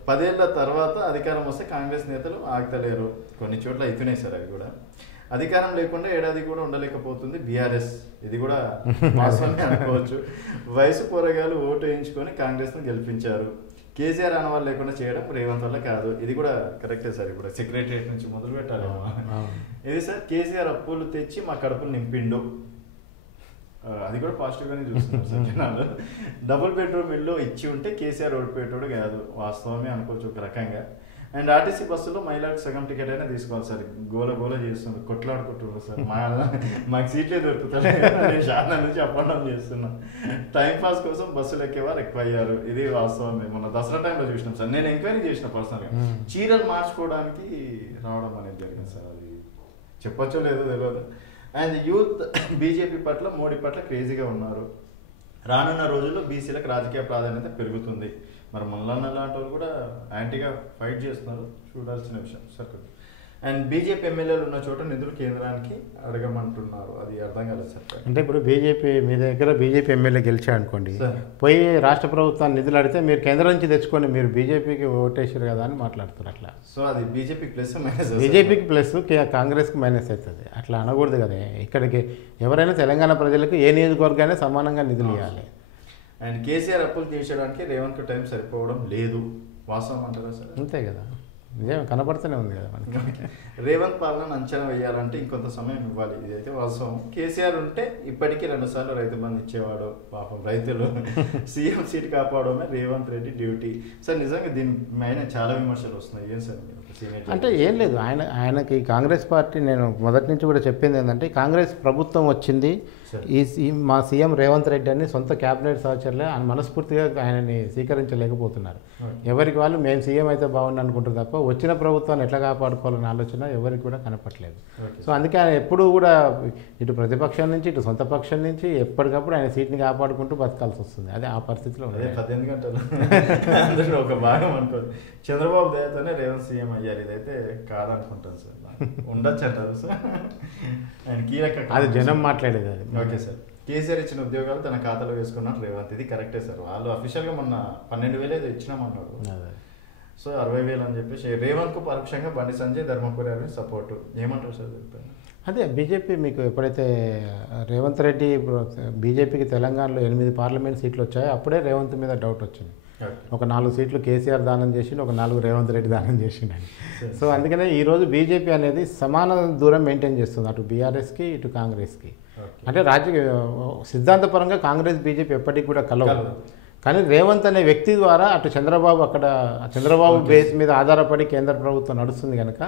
10 ఏళ్ల తర్వాత అధికారం వస్తే కాంగ్రెస్ నేతలు ఆగతలేరు. కొన్ని చోట్ల అవుతున్నాయి సార్. అవి కూడా అధికారం లేకుండా ఏడాది కూడా ఉండలేకపోతుంది బీఆర్ఎస్. ఇది కూడా వాస్తవమే అనుకోవచ్చు. వయసు పోరగాలు ఓటు వేయించుకొని కాంగ్రెస్ను గెలిపించారు. కేసీఆర్ అనవాళ్ళు లేకుండా చేయడం రేవంత్ వల్ల కాదు. ఇది కూడా కరెక్టే సార్. ఇప్పుడు సెక్రటరియట్ నుంచి మొదలు పెట్టాలి. ఇది సార్, కేసీఆర్ అప్పులు తెచ్చి మా కడుపులు నింపిండు, అది కూడా పాజిటివ్గానే చూస్తున్నారు సార్ జనాలు. డబుల్ బెడ్రూమ్ ఇల్లు ఇచ్చి ఉంటే కేసీఆర్ ఓడిపోయేటోడు కాదు, వాస్తవమే అనుకోవచ్చు ఒక రకంగా. అండ్ ఆర్టీసీ బస్సులో మహిళలకు సగం టికెట్ అయినా తీసుకోవాలి సార్. గోల చేస్తున్నారు, కొట్లాడుకుంటున్నారు సార్. మాకు సీట్లే దొరుకుతారు, నేను చాలా నుంచి అప్ అండ్ డౌన్ చేస్తున్నా. టైంపాస్ కోసం బస్సులు ఎక్కేవారు ఎక్కువ అయ్యారు, ఇది వాస్తవమే. మొన్న దసరా టైంలో చూసినాం సార్. నేను ఎంక్వైరీ చేసిన పర్సనల్గా, చీరలు మార్చుకోవడానికి రావడం అనేది జరిగింది సార్. అది చెప్పచ్చో లేదో తెలియదు. అండ్ యూత్ బీజేపీ పట్ల, మోడీ పట్ల క్రేజీగా ఉన్నారు. రానున్న రోజుల్లో బీసీలకు రాజకీయ ప్రాధాన్యత పెరుగుతుంది. మరి మల్లన్న లాంటి వాళ్ళు కూడా యాంటీగా ఫైట్ చేస్తున్నారు, చూడాల్సిన విషయం సార్. అండ్ బీజేపీ ఎమ్మెల్యేలు ఉన్న చోట నిధులు కేంద్రానికి అడగమంటున్నారు, అది అర్థం కాలేదు సార్. అంటే ఇప్పుడు బీజేపీ, మీ దగ్గర బీజేపీ ఎమ్మెల్యే గెలిచాడు అనుకోండి, పోయి రాష్ట్ర ప్రభుత్వాన్ని నిధులు అడిగితే మీరు కేంద్రం నుంచి తెచ్చుకొని మీరు బీజేపీకి ఓటేసారు కదా అని మాట్లాడుతారు. అట్లా సో అది బీజేపీకి ప్లస్ మైనస్, బీజేపీకి ప్లస్, కాంగ్రెస్కి మైనస్ అవుతుంది. అట్లా అనకూడదు కదా. ఇక్కడికి ఎవరైనా తెలంగాణ ప్రజలకు ఏ నియోజకవర్గానే సమానంగా నిధులు ఇవ్వాలి. అండ్ కేసీఆర్ అప్పులు తీర్చడానికి రేవంత్ టైం సరిపోవడం లేదు, వాస్తవం అంటారా సార్? అంతే కదా, నిజం కనపడుతూనే ఉంది కదా మనకి. రేవంత్ పాలన అంచనా వేయాలంటే ఇంకొంత సమయం ఇవ్వాలి, ఇదైతే వాస్తవం. కేసీఆర్ ఉంటే ఇప్పటికీ 2 సార్లు రైతు బంధు ఇచ్చేవాడు. పాపం రైతులు సీఎం సీట్ కాపాడమే రేవంత్ రెడ్డి డ్యూటీ సార్. నిజంగా దీని పైన చాలా విమర్శలు వస్తున్నాయి. ఏం సార్ అంటే ఏం లేదు, ఆయనకి కాంగ్రెస్ పార్టీ, నేను మొదటి నుంచి కూడా చెప్పింది ఏంటంటే, కాంగ్రెస్ ప్రభుత్వం వచ్చింది, మా సీఎం రేవంత్ రెడ్డి అని సొంత క్యాబినెట్ సహచరులే ఆయన మనస్ఫూర్తిగా ఆయనని స్వీకరించలేకపోతున్నారు. ఎవరికి వాళ్ళు మేము సీఎం అయితే బాగుంది అనుకుంటారు తప్ప వచ్చిన ప్రభుత్వాన్ని ఎట్లా కాపాడుకోవాలనే ఆలోచన ఎవరికి కూడా కనపట్లేదు. సో అందుకే ఆయన ఎప్పుడూ కూడా ఇటు ప్రతిపక్షం నుంచి ఇటు సొంత పక్షం నుంచి ఎప్పటికప్పుడు ఆయన సీట్ని కాపాడుకుంటూ బతకాల్సి వస్తుంది. అదే ఆ పరిస్థితిలో అదే 18 గంటలు అందులో ఒక భాగం అనుకోదు. చంద్రబాబు దయతోనే రేవంత్ సీఎం అయ్యారు. ఇదైతే కాదనుకుంటాను సార్, ఉండొచ్చు అంటారు సార్. ఆయన కీలక అది జనం మాట్లాడేది అది. ఓకే సార్, కేసీఆర్ ఇచ్చిన ఉద్యోగాలు తన ఖాతాలో వేసుకున్నారు రేవంత్. ఇది కరెక్టే సార్. వాళ్ళు అఫీషియల్గా మొన్న 12,000 ఏదో ఇచ్చినామన్నారు. సో 60,000 అని చెప్పేసి రేవంత్కు పరోక్షంగా బండి సంజయ్ ధర్మపురి అని సపోర్టు. ఏమంటారు సార్? అదే బీజేపీ మీకు ఎప్పుడైతే రేవంత్ రెడ్డి బీజేపీకి తెలంగాణలో 8 పార్లమెంట్ సీట్లు వచ్చాయో అప్పుడే రేవంత్ మీద డౌట్ వచ్చింది. ఒక 4 సీట్లు కేసీఆర్ దానం చేసిండు, ఒక 4 రేవంత్ రెడ్డి దానం చేసిండని. సో అందుకనే ఈరోజు బీజేపీ అనేది సమాన దూరం మెయింటైన్ చేస్తుంది అటు బీఆర్ఎస్కి ఇటు కాంగ్రెస్కి. అంటే రాజకీయ సిద్ధాంతపరంగా కాంగ్రెస్ బీజేపీ ఎప్పటికి కూడా కలవదు. కానీ రేవంత్ అనే వ్యక్తి ద్వారా అటు చంద్రబాబు అక్కడ చంద్రబాబు బేస్ మీద ఆధారపడి కేంద్ర ప్రభుత్వం నడుస్తుంది కనుక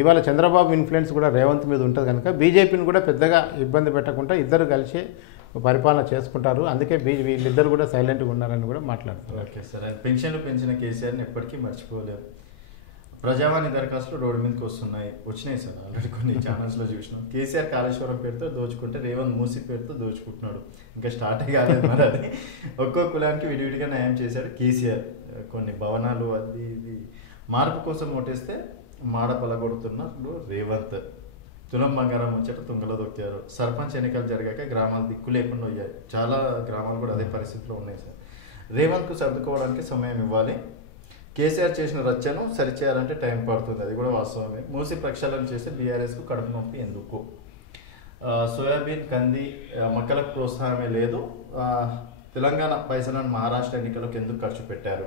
ఇవాళ చంద్రబాబు ఇన్ఫ్లుయెన్స్ కూడా రేవంత్ మీద ఉంటుంది కనుక బీజేపీని కూడా పెద్దగా ఇబ్బంది పెట్టకుండా ఇద్దరు కలిసి పరిపాలన చేసుకుంటారు. అందుకే వీళ్ళిద్దరు కూడా సైలెంట్గా ఉన్నారని కూడా మాట్లాడుతున్నారు. ఓకే సార్, పెన్షన్లు పెంచిన కేసీఆర్ని ఎప్పటికీ మర్చిపోలేము. ప్రజావాణి దరఖాస్తులు రోడ్డు మీదకి వచ్చినాయి సార్. ఆల్రెడీ కొన్ని ఛానల్స్లో చూసినాం. కేసీఆర్ కాళేశ్వరం పేరుతో దోచుకుంటే రేవంత్ మూసి పేరుతో దోచుకుంటున్నాడు. ఇంకా స్టార్ట్ కాలేదు మరి అది. ఒక్కో కులానికి విడివిడిగా న్యాయం చేశాడు కేసీఆర్. కొన్ని భవనాలు అది ఇది మార్పు కోసం ఓటేస్తే మాడ పలగొడుతున్నారు రేవంత్. తులం బంగారం వచ్చేట తుంగలో దొక్కారు. సర్పంచ్ ఎన్నికలు జరిగాక గ్రామాలు దిక్కు లేకుండా అయ్యాయి. చాలా గ్రామాలు కూడా అదే పరిస్థితిలో ఉన్నాయి సార్. రేవంత్కు సర్దుకోవడానికి సమయం ఇవ్వాలి. కేసీఆర్ చేసిన రచ్చను సరిచేయాలంటే టైం పడుతుంది, అది కూడా వాస్తవమే. మూసి ప్రక్షాళన చేస్తే బీఆర్ఎస్కు కడుపు నొప్పి ఎందుకు? సోయాబీన్ కంది మొక్కలకు ప్రోత్సాహమే లేదు. తెలంగాణ పైసలను మహారాష్ట్ర ఎన్నికలకు ఎందుకు ఖర్చు పెట్టారు?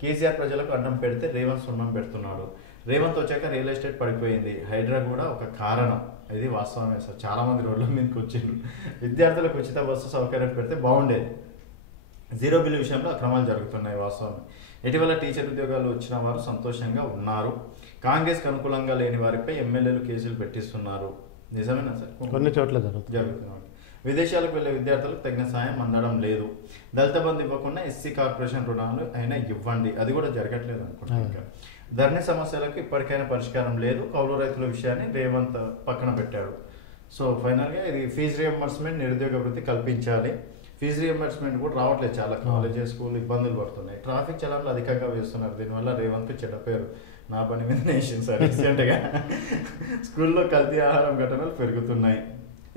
కేసీఆర్ ప్రజలకు అడ్డం పెడితే రేవంత్ సున్నం పెడుతున్నాడు. రేవంత్ వచ్చాక రియల్ ఎస్టేట్ పడిపోయింది. హైడ్రా కూడా ఒక కారణం. ఇది వాస్తవమే సార్. చాలామంది రోడ్ల మీదకి వచ్చిండ్రు. విద్యార్థులకు ఉచిత బస్సు సౌకర్యం పెడితే బాగుండేది. జీరో బిల్లు విషయంలో అక్రమాలు జరుగుతున్నాయి, వాస్తవమే. ఇటీవల టీచర్ ఉద్యోగాలు వచ్చిన వారు సంతోషంగా ఉన్నారు. కాంగ్రెస్కి అనుకూలంగా లేని వారిపై ఎమ్మెల్యేలు కేసులు పెట్టిస్తున్నారు. నిజమేనా సార్? కొన్ని చోట్ల జరుగుతుంది. విదేశాలకు వెళ్లే విద్యార్థులకు తగిన సాయం అందడం లేదు. దళిత బంధు ఇవ్వకుండా ఎస్సీ కార్పొరేషన్ రుణాలు అయినా ఇవ్వండి, అది కూడా జరగట్లేదు అనుకుంటా. ధరణి సమస్యలకు ఇప్పటికైనా పరిష్కారం లేదు. కౌలు రైతుల విషయాన్ని రేవంత్ పక్కన పెట్టాడు. సో ఫైనల్గా ఇది ఫీజు రియంబర్స్మెంట్, నిరుద్యోగ వృత్తి కల్పించాలి. ఫీజు రియంబర్స్మెంట్ కూడా రావట్లేదు. చాలా కాలేజెస్ స్కూల్ ఇబ్బందులు పడుతున్నాయి. ట్రాఫిక్ చలాన్లు అధికంగా వేస్తున్నారు. దీనివల్ల రేవంత్ చెడ్డ పేరు నా పని మీద నేషన్ సార్. రీసెంట్గా స్కూల్లో కల్తీ ఆహారం ఘటనలు పెరుగుతున్నాయి.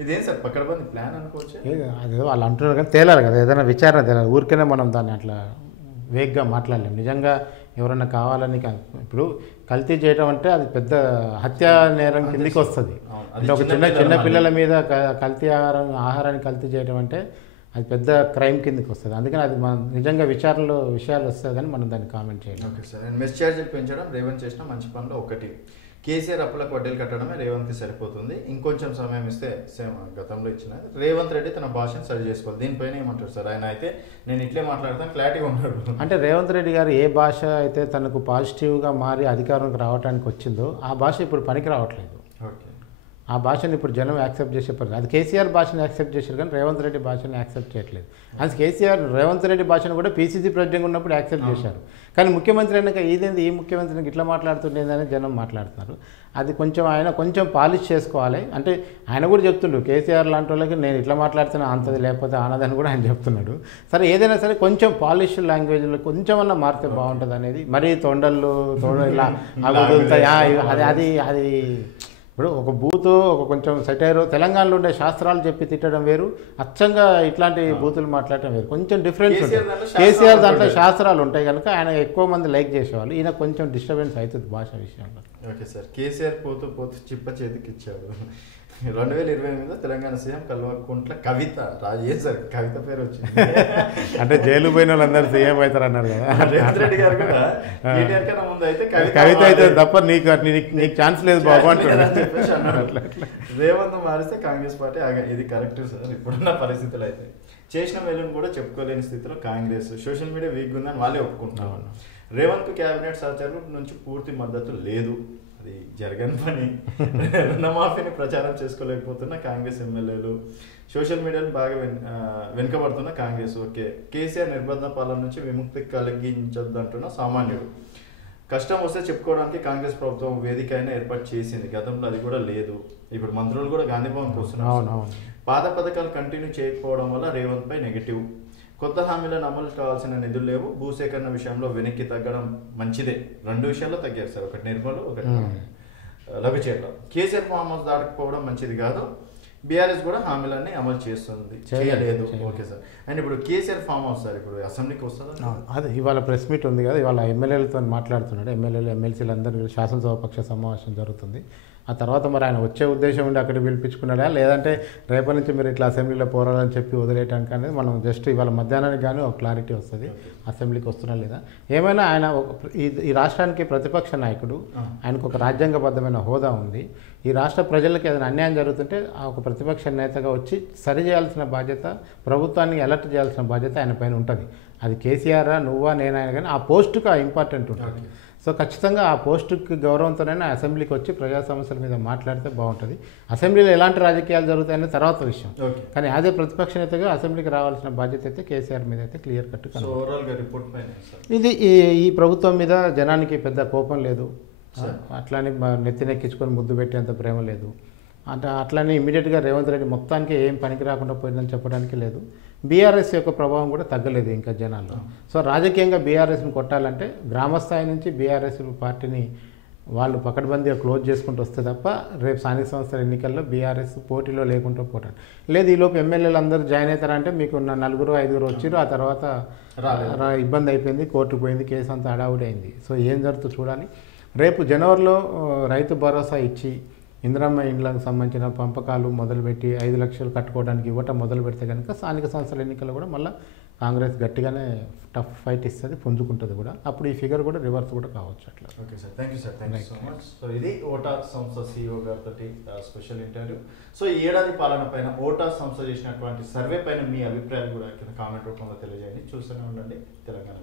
ఇదేం సార్ పక్కడబంది ప్లాన్ అనుకోవచ్చు? అదే వాళ్ళు అంటున్నారు కానీ తేలాలి కదా, ఏదైనా విచారణ తేలాలి. ఊరికనే మనం దాన్ని అట్లా వేగ్గా మాట్లాడలేము. నిజంగా ఎవరన్నా కావాలని ఇప్పుడు కల్తీ చేయడం అంటే అది పెద్ద హత్యా నేరం కిందికి వస్తుంది. అంటే ఒక చిన్న పిల్లల మీద కల్తీ ఆహారాన్ని కల్తీ చేయడం అంటే అది పెద్ద క్రైమ్ కిందకి వస్తుంది. అందుకని అది మన నిజంగా విచారణలో విషయాలు వస్తుంది కానీ మనం దాన్ని కామెంట్ చేయాలి. ఓకే సార్, అండ్ మెస్ ఛార్జీలు పెంచడం రేవంత్ చేసిన మంచి పనులు ఒకటి. కేసీఆర్ అప్పులకు వడ్డీలు కట్టడమే రేవంత్కి సరిపోతుంది. ఇంకొంచెం సమయం ఇస్తే సేమ్ గతంలో ఇచ్చిన రేవంత్ రెడ్డి తన భాషను సరి చేసుకోవాలి. దీనిపైన ఏమంటారు సార్? ఆయన అయితే నేను ఇట్లే మాట్లాడతాను క్లారిటీగా ఉన్నాడు. అంటే రేవంత్ రెడ్డి గారు ఏ భాష అయితే తనకు పాజిటివ్గా మారి అధికారంలోకి రావడానికి వచ్చిందో ఆ భాష ఇప్పుడు పనికి రావట్లేదు. ఓకే, ఆ భాషను ఇప్పుడు జనం యాక్సెప్ట్ చేసే పరిస్థితి. అది కేసీఆర్ భాషను యాక్సెప్ట్ చేశారు కానీ రేవంత్ రెడ్డి భాషను యాక్సెప్ట్ చేయట్లేదు. అది కేసీఆర్ రేవంత్ రెడ్డి భాషను కూడా పీసీసీ ప్రెసిడెంట్ ఉన్నప్పుడు యాక్సెప్ట్ చేశారు. కానీ ముఖ్యమంత్రి అయినాక ఇదేంది ఈ ముఖ్యమంత్రిని ఇట్లా మాట్లాడుతుండేదని జనం మాట్లాడుతున్నారు. అది కొంచెం ఆయన కొంచెం పాలిష్ చేసుకోవాలి. అంటే ఆయన కూడా చెప్తుండు కేసీఆర్ లాంటి వాళ్ళకి నేను ఇట్లా మాట్లాడుతున్నా అంతది లేకపోతే ఆనదని కూడా ఆయన చెప్తున్నాడు. సరే ఏదైనా సరే కొంచెం పాలిష్ లాంగ్వేజ్లో కొంచెం అన్నా మారితే బాగుంటుంది అనేది. మరీ తొండలు ఇలా అది అది ఇప్పుడు ఒక బూతు ఒక కొంచెం సెటైరు సైటైరు ఉండే శాస్త్రాలు చెప్పి తిట్టడం వేరు, అచ్చంగా ఇట్లాంటి బూతులు మాట్లాడటం వేరు. కొంచెం డిఫరెన్స్ ఉంటుంది. కేసీఆర్ దాంట్లో శాస్త్రాలు ఉంటాయి కనుక ఆయన ఎక్కువ మంది లైక్ చేసేవాళ్ళు. ఈయన కొంచెం డిస్టర్బెన్స్ అవుతుంది భాష విషయంలో. ఓకే సార్, కేసీఆర్ పోతూ చిప్ప చేతికి ఇచ్చాడు. 2028 తెలంగాణ సీఎం కల్వకుంట్ల కవిత ఏం సార్ కవిత పేరు వచ్చింది? అంటే జైలు పోయిన వాళ్ళందరూ సీఎం అవుతారు అన్నారు కదా. రేవంత్ రెడ్డి గారు కూడా కేటీఆర్ కన్నా ముందు అయితే కవిత అయితే తప్ప నీకు ఛాన్స్ లేదు బాబు అంటున్నాడు. రేవంత్ మారిస్తే కాంగ్రెస్ పార్టీ ఇది కరెక్ట్ సార్. ఇప్పుడున్న పరిస్థితులు అయితే చేసిన మేలును కూడా చెప్పుకోలేని స్థితిలో కాంగ్రెస్. సోషల్ మీడియా వీక్ ఉందని వాళ్ళే ఒప్పుకుంటున్నారు. రేవంత్ క్యాబినెట్ సహచరుల నుంచి పూర్తి మద్దతు లేదు. అది జరగని పని. రుణమాఫీని ప్రచారం చేసుకోలేకపోతున్న కాంగ్రెస్ ఎమ్మెల్యేలు, సోషల్ మీడియాలో బాగా వెనుకబడుతున్న కాంగ్రెస్. ఓకే, కేసీఆర్ నిర్బంధ పాలన నుంచి విముక్తి కలిగించొద్దంటున్న సామాన్యుడు. కష్టం వస్తే చెప్పుకోవడానికి కాంగ్రెస్ ప్రభుత్వం వేదిక అయినా ఏర్పాటు చేసింది, గతంలో అది కూడా లేదు. ఇప్పుడు మంత్రులు కూడా గాంధీ భవన్కి వస్తున్నారు. పాత పథకాలు కంటిన్యూ చేయకపోవడం వల్ల రేవంత్ పై నెగిటివ్. కొత్త హామీలను అమలు కావాల్సిన నిధులు లేవు. భూసేకరణ విషయంలో వెనక్కి తగ్గడం మంచిదే. 2 విషయాల్లో తగ్గారు సార్, ఒకటి నిర్మల్, ఒకటి లఘుచేట్ల. కేసీఆర్ ఫామ్ హౌస్ దాటకపోవడం మంచిది కాదు. బీఆర్ఎస్ కూడా హామీలన్నీ అమలు చేయలేదు. Okay sir. అండ్ ఇప్పుడు కేసీఆర్ ఫామ్ హౌస్ సార్ ఇప్పుడు అసెంబ్లీకి వస్తుందా? అదే ఇవాళ ప్రెస్ మీట్ ఉంది కదా, ఇవాళ ఎమ్మెల్యేలతో మాట్లాడుతున్నాడు. ఎమ్మెల్యేలు ఎమ్మెల్సీలు అందరూ శాసనసభ పక్ష సమావేశం జరుగుతుంది. ఆ తర్వాత మరి ఆయన వచ్చే ఉద్దేశం ఉండి అక్కడ పిలిపించుకున్నాడా, లేదంటే రేపటి నుంచి మీరు ఇట్లా అసెంబ్లీలో పోరాలని చెప్పి వదిలేయడానికి అనేది మనం జస్ట్ ఇవాళ మధ్యాహ్నానికి కానీ ఒక క్లారిటీ వస్తుంది అసెంబ్లీకి వస్తున్నా లేదా. ఏమైనా ఆయన ఈ రాష్ట్రానికి ప్రతిపక్ష నాయకుడు, ఆయనకు ఒక రాజ్యాంగబద్ధమైన హోదా ఉంది. ఈ రాష్ట్ర ప్రజలకు ఏదైనా అన్యాయం జరుగుతుంటే ఆ ఒక ప్రతిపక్ష నేతగా వచ్చి సరి చేయాల్సిన బాధ్యత, ప్రభుత్వాన్ని అలర్ట్ చేయాల్సిన బాధ్యత ఆయన పైన ఉంటుంది. అది కేసీఆర్ నువ్వా నేనా కానీ ఆ పోస్టుకు ఆ ఇంపార్టెంట్ ఉంటుంది. సో ఖచ్చితంగా ఆ పోస్టుకి గౌరవంతోనైనా అసెంబ్లీకి వచ్చి ప్రజా సమస్యల మీద మాట్లాడితే బాగుంటుంది. అసెంబ్లీలో ఎలాంటి రాజకీయాలు జరుగుతాయనే తర్వాత విషయం, కానీ అదే ప్రతిపక్ష నేతగా అసెంబ్లీకి రావాల్సిన బాధ్యత అయితే కేసీఆర్ మీద అయితే క్లియర్ కట్. ఇది ఈ ప్రభుత్వం మీద జనానికి పెద్ద కోపం లేదు, అట్లానే నెత్తినెక్కించుకొని ముద్దు పెట్టేంత ప్రేమ లేదు. అంటే అట్లానే ఇమీడియట్గా రేవంత్ రెడ్డి మొత్తానికి ఏం పనికి రాకుండా పోయిందని చెప్పడానికి లేదు. బీఆర్ఎస్ యొక్క ప్రభావం కూడా తగ్గలేదు ఇంకా జనాల్లో. సో రాజకీయంగా బీఆర్ఎస్ని కొట్టాలంటే గ్రామస్థాయి నుంచి బీఆర్ఎస్ పార్టీని వాళ్ళు పకడ్బందీగా క్లోజ్ చేసుకుంటూ వస్తే తప్ప రేపు స్థానిక సంస్థల ఎన్నికల్లో బీఆర్ఎస్ పోటీలో లేకుండా పోతారు. లేదు ఈలోపు ఎమ్మెల్యేలు అందరూ జాయిన్ అవుతారంటే మీకు 4-5 వచ్చారు, ఆ తర్వాత ఇబ్బంది అయిపోయింది, కోర్టుకు పోయింది, కేసు అంతా హడావుడి అయింది. సో ఏం జరుగుతుందో చూడాలి. రేపు జనవరిలో రైతు భరోసా ఇచ్చి ఇందిరమ్మ ఇండ్లకు సంబంధించిన పంపకాలు మొదలుపెట్టి 5 లక్షలు కట్టుకోవడానికి ఇవ్వటం మొదలు పెడితే కనుక స్థానిక సంస్థల ఎన్నికల్లో కూడా మళ్ళీ కాంగ్రెస్ గట్టిగానే టఫ్ ఫైట్ ఇస్తుంది, పుంజుకుంటుంది కూడా. అప్పుడు ఈ ఫిగర్ కూడా రివర్స్ కూడా కావచ్చు అట్లా. Okay sir, thank you sir, thank you so much. So ఇది ఓటార్ సంస్థ CEO గారితో స్పెషల్ ఇంటర్వ్యూ. సో ఈ ఏడాది పాలన పైన ఓటార్ సంస్థ చేసినటువంటి సర్వే పైన మీ అభిప్రాయాలు కూడా కింద కామెంట్ రూపంలో తెలియజేయండి. చూస్తూనే ఉండండి తెలంగాణ.